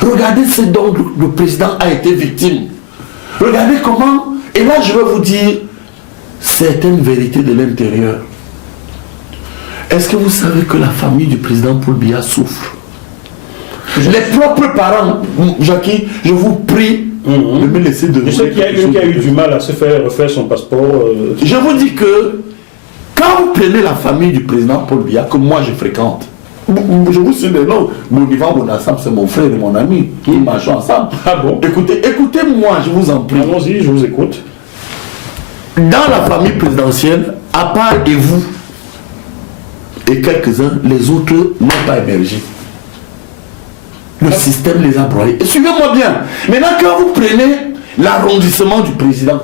Regardez ce dont le président a été victime. Regardez comment, et là je vais vous dire certaines vérités de l'intérieur. Est-ce que vous savez que la famille du président Paul Biya souffre? Les propres parents, Jackie, je vous prie de me laisser de... Je sais qu'il y a une qui a eu du mal à se faire refaire son passeport. Je vous dis que quand vous prenez la famille du président Paul Biya, que moi je fréquente, je vous suis le nom, Bonivan Bonassam, c'est mon frère et mon ami, qui marchent ensemble. Ah bon? Écoutez-moi, je vous en prie. Allons-y, je vous écoute. Dans la famille présidentielle, à part et vous, et quelques-uns, les autres n'ont pas émergé. Le système les a broyés. Et suivez-moi bien. Maintenant, quand vous prenez l'arrondissement du président,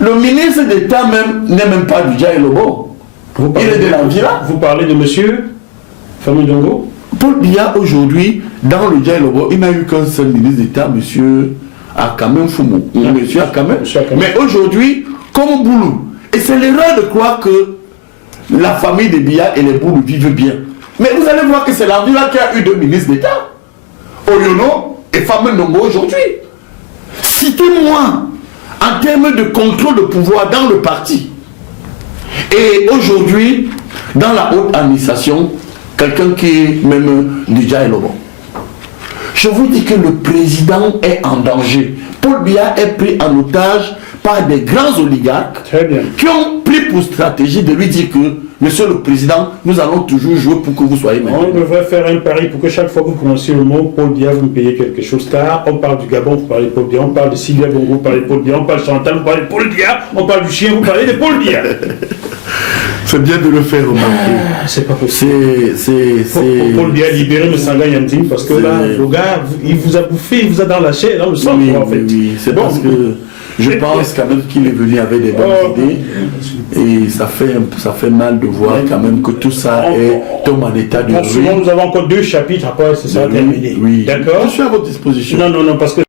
le ministre d'État même n'est même pas du Djaï Lobo. Il est de l'Anvila. Vous parlez de monsieur Famille Dongo? Paul Biya, aujourd'hui, dans le Djaï Lobo, il n'a eu qu'un seul ministre d'État, monsieur Akamem Fumo. Monsieur Akamem. Mais aujourd'hui, comme Boulou. Et c'est l'erreur de croire que la famille de Biya et les Boulou vivent bien. Mais vous allez voir que c'est l'Anvila qui a eu 2 ministres d'État. Oyono et Fameux Ndongo aujourd'hui. Citez-moi en termes de contrôle de pouvoir dans le parti. Et aujourd'hui, dans la haute administration, quelqu'un qui est même du Djaï Lobo. Je vous dis que le président est en danger. Paul Biya est pris en otage par des grands oligarques qui ont pris pour stratégie de lui dire que, monsieur le président, nous allons toujours jouer pour que vous soyez maintenant. On devrait faire un pari pour que chaque fois que vous prononcez le mot Paul Biya, vous me payez quelque chose. Car on parle du Gabon, vous parlez de Paul Biya, on parle de Sylvia Bongo, vous parlez de Paul Biya, on parle de Chantal, vous parlez de Paul Biya, on parle du chien, vous parlez de Paul Biya. C'est bien de le faire remarquer. C'est pas possible. Paul Biya libéré Moussanga Yamtine parce que là, le gars, il vous a bouffé, il vous a dans la chair, dans le sang, oui, en fait. Oui, c'est bon, parce que je pense quand même qu'il est venu avec des bonnes idées et ça fait mal de voir quand même que tout ça tombe en état de ruine. Nous avons encore 2 chapitres, après c'est ça terminé. Oui. D'accord? Je suis à votre disposition. Non, parce que